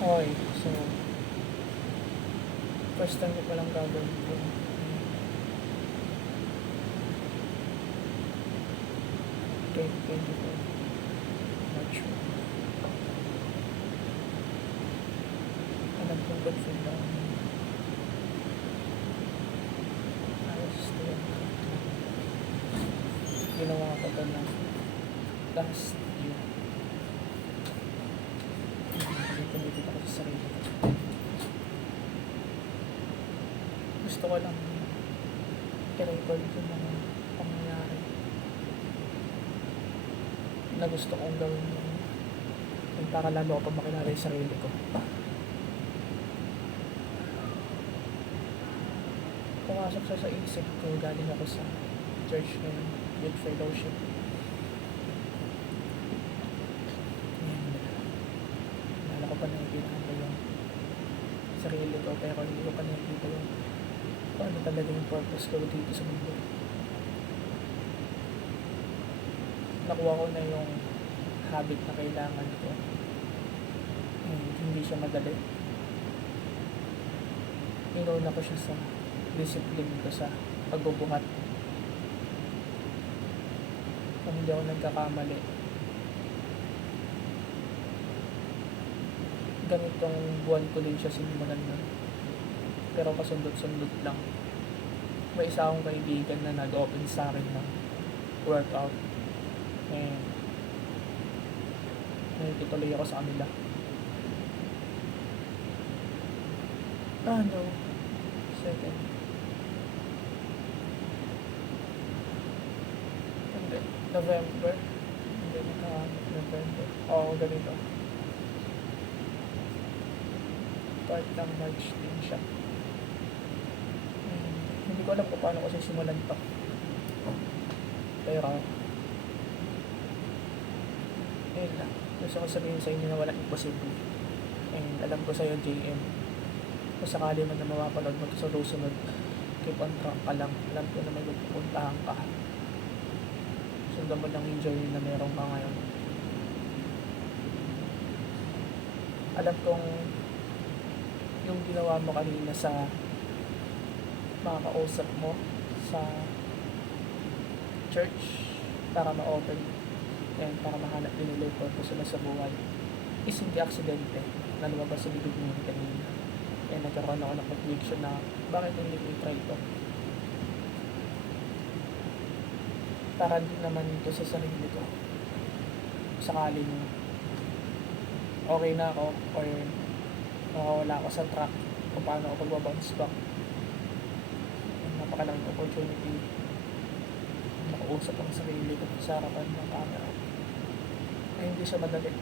Okay, so first time ko palang gagawin ko. Twenty 2024 March 1. Alam kong good for lang. Ayos to yan. Ginawa ko to na last year. Dito ako sa sarili ko. Gusto ko lang i-record yung mga pangyayari na gusto kong gawin yung para lalo ako pa makilala yung sarili ko. Pumasok siya sa isip ko galing ako sa church ngayon with fellowship. Nala ko pa nakikita ko yung sarili ko pero hindi ko pa nakikita yung ano talaga yung purpose ko dito sa mundo. Nakuha ko na yung habit na kailangan ko and hindi siya madali. Inuna ko siya sa discipline ko sa pagbubuhat. Kung hindi ako nagkakamali, ganitong buwan ko din siya sinimulan nun, pero pasundot-sundot lang. May isa akong kaibigan na nag-open sa akin ng workout and nakikituloy ako sa kanila. No, second, hindi, November, hindi November, ganito, part ng March din siya. Hindi ko alam kung paano ko sisimulan to, pero ayun lang, gusto ko sabihin sa inyo na walang imposible. And alam ko sa'yo, JM, kung sakali man na mapapanood mo sa susunod, keep on track ka lang. Alam ko na may magpupuntahan ka. Sundan mo lang yung journey na meron ka ngayon. Alam kong yung ginawa mo kanina sa makakausap mo sa church para ma-open and para mahanap din nila yung purpose nila sa buhay is hindi aksidente na lumabas sa bibig mo kanina. And nagkaroon ako ng conviction na bakit hindi ko i-try ito. Para din naman ito sa sarili ko. Sakaling okay na ako or makawala ako sa track kung paano ako pagbabounce back. Napakalaking opportunity makausap ang sarili ko sa harapan ng camera. Ay hindi siya madali.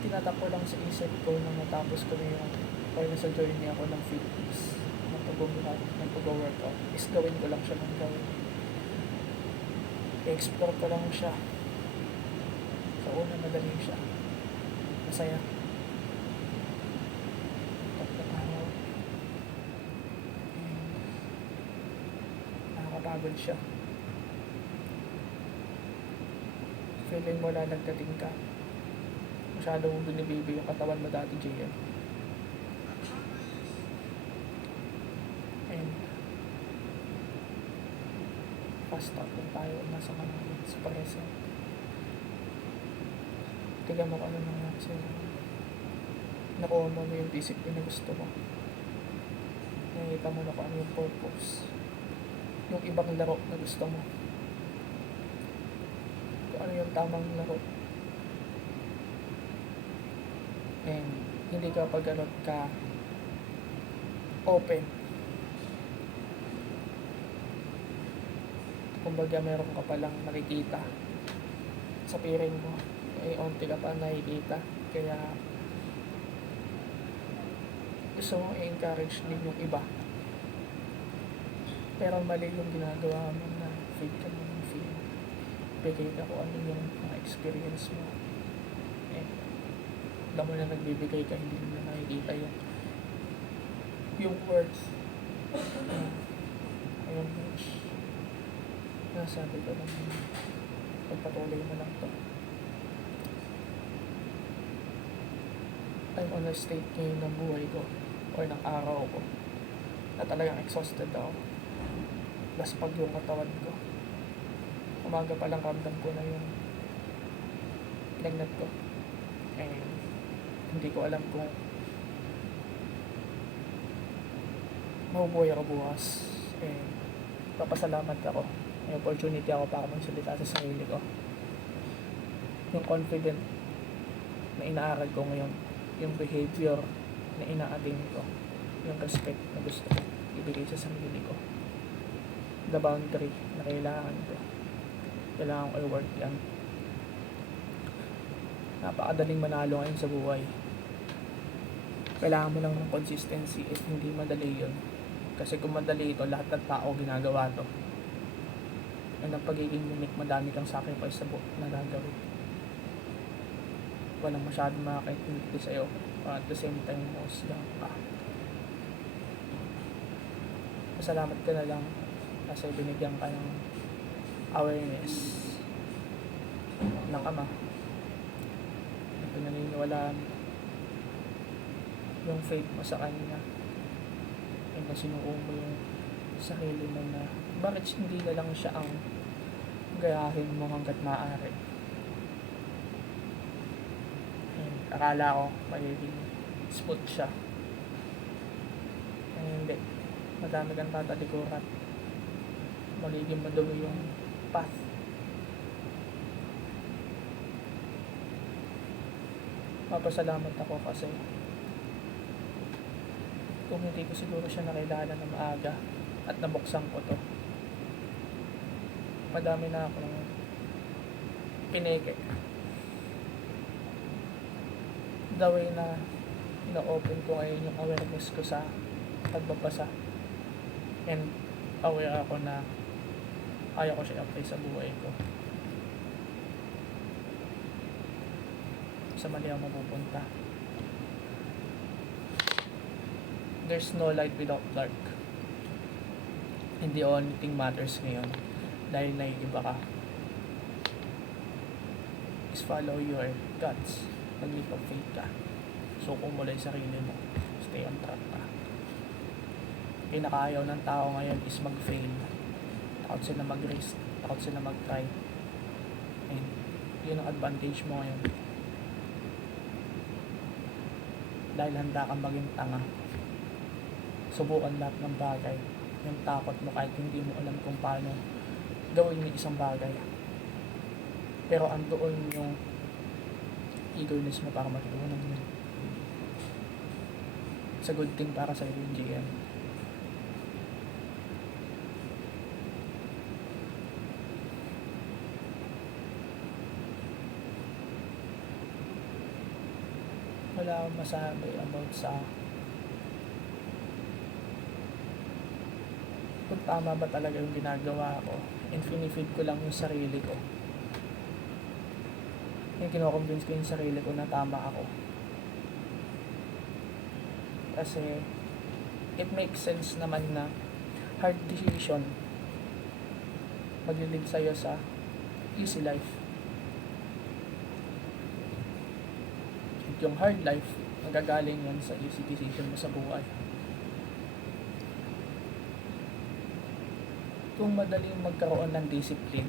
Tinatakbo lang sa isip ko na matapos ko na yung or nasa journey ako ng fitness, ng pag-workout, is gawin ko lang siya ng gawin. I-explore ko lang siya. Sa una, madali siya. Masaya. Tatlong araw. Nakakapagod siya. Feeling mo lalagdating ka. Masyado mong binibibi yung katawan mo dati, JM. And fast talk lang tayo nasa kanangin sa present. Tignan mo kung ano nangyari sa'yo. Nakuha mo yung discipline na gusto mo. Nakikita mo na kung ano yung purpose. Yung ibang laro na gusto mo. Kung ano yung tamang laro. And hindi ka pag-alot ka open. Kumbaga meron ka palang nakikita sa piring mo, onti ka pa nakikita, kaya gusto mong i-encourage din yung iba, pero mali yung ginagawa mo na feed ka mo ng feed, bigay ka kung ano yung mga experience mo. Damo na nagbibigay ka, hindi mo na nakikita yung words. Ayun, nasabi ko lang pagpatuloy mo lang to. I'm on a state ngayon ng buhay ko or ng araw ko na talagang exhausted ako. Laspag yung katawan ko. Umaga pa lang ramdam ko na yung lagnat ko. And hindi ko alam kung mabubuhay ako bukas. And papasalamat ako. May opportunity ako para magsalita sa sarili ko. Yung confident na inaaral ko ngayon, yung behavior na ina-attain ko, yung respect na gusto ko ibigay sa sarili ko, the boundary na kailangan ko i-work yan. Napakadaling manalo ngayon sa buhay. Kailangan mo lang ng consistency at hindi madali yun. Kasi kung madali ito, lahat ng tao ginagawa to. And ang pagiging unique, madami kang sacrifice sa buhay na gagawin. Walang masyadong makakaintindi sa'yo. At the same time, most lang ka. Masalamat ka na lang kasi binigyan ka ng awareness ng Ama. Na pinaniniwalaan yung faith mo sa Kanya. And na sinuo mo yung sarili mo na bakit hindi na lang siya ang gayahin mo hanggat maaari. And akala ko magiging smooth siya. And hindi. Madami kang tatalikuran. Magiging madumi yung path. Mapasalamat ako kasi kung hindi ko siguro siya nakilala na maaga at nabuksan ko to, madami na akong pineke. The way na na-open ko ngayon yung awareness ko sa pagbabasa, and aware ako na kaya ko siya apply sa buhay ko. Sa mali ako mapupunta. There's no light without dark. And the only thing matters ngayon, dahil naiiba ka, is follow your guts. Mag-leap of faith ka. Suko mo lang yung sarili mo. Stay on track ka. Pinakaayaw ng tao ngayon is mag-fail. Takot sila mag-risk. Takot sila mag-try. And yun ang advantage mo ngayon. Dahil handa kang maging tanga. Subukan lahat ng bagay. Yung takot mo kahit hindi mo alam kung paano gawin yung isang bagay. Pero andoon yung eagerness mo para matutunan mo. It's a good thing para sa yung GM. Wala akong masabi about sa kung tama ba talaga yung ginagawa ko, and finifeed ko lang yung sarili ko. Yung kinoconvince ko yung sarili ko na tama ako. Kasi it makes sense naman na hard decision maglilid sa'yo sa easy life. At yung hard life, magagaling yan sa easy decision mo sa buhay. Kung madaling magkaroon ng discipline,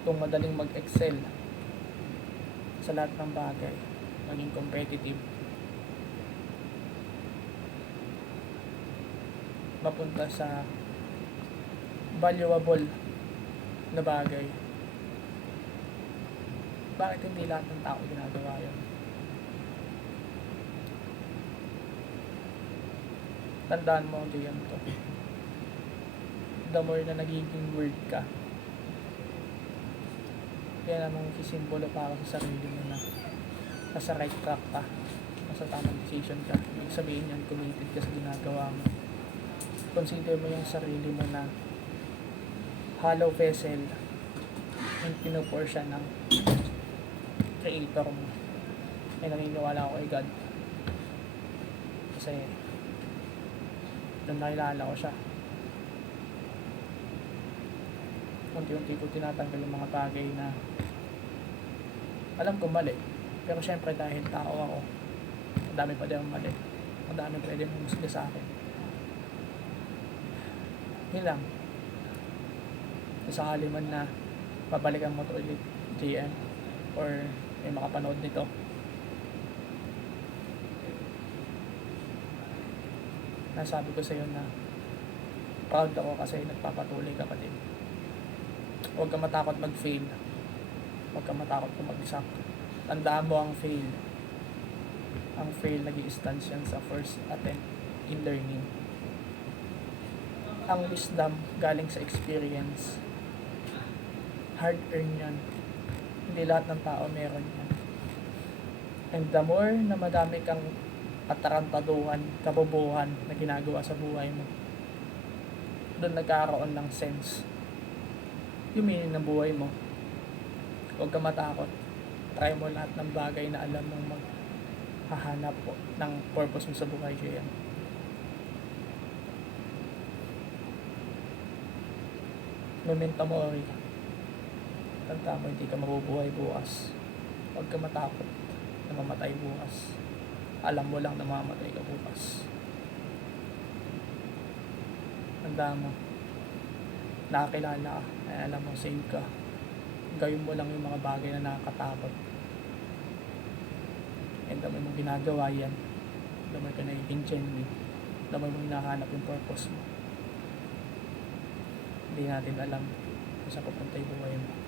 kung madaling mag-excel sa lahat ng bagay, maging competitive, mapunta sa valuable na bagay, bakit hindi lahat ng tao ginagawa yun? Tandaan mo diyan to. The more na nagiging weird ka, kaya namang kisimbolo para sa sarili mo na nasa right track ka, nasa tamang decision ka. Ibig sabihin yan, committed ka sa ginagawa mo. Consider mo yung sarili mo na hollow vessel and pinupor siya ng creator mo. Ay naniniwala ako kay God kasi doon nakilala ko siya. unti-unti ko tinatanggal yung mga bagay na alam ko mali. Pero syempre dahil tao ako, ang dami pa din ang mali. Ang dami pwede humusga sa akin. Yun lang. Kung sakali man na babalikan mo to ulit, JM, or may makapanood nito, nasabi ko sa iyo na proud ako kasi nagpapatuloy ka pa din. Huwag ka matakot mag-fail. Huwag ka matakot kung mag-suck. Tandaan mo ang fail. Ang fail nag-i-stand yan sa first attempt in learning. Ang wisdom galing sa experience. Hard-earned yan. Hindi lahat ng tao meron yan. And the more na madami kang atarantaduhan, kabobohan na ginagawa sa buhay mo, doon nagkakaroon ng sense yung meaning ng buhay mo. Huwag ka matakot. Try mo lahat ng bagay na alam mong maghahanap ng purpose mo sa buhay, JM. Memento mori. Tanda mo, hindi ka mabubuhay bukas. Huwag ka matakot na mamatay bukas. Alam mo lang na mamamatay ka bukas. Tanda mo, nakakilala ka, ay alam mo, save ka. Gawin mo lang yung mga bagay na nakakatakot. And damay mong ginagawa yan. Damay ka nagiging genuine. Damay mong hinahanap yung purpose mo. Hindi natin alam kung saan pupunta yung buhay mo.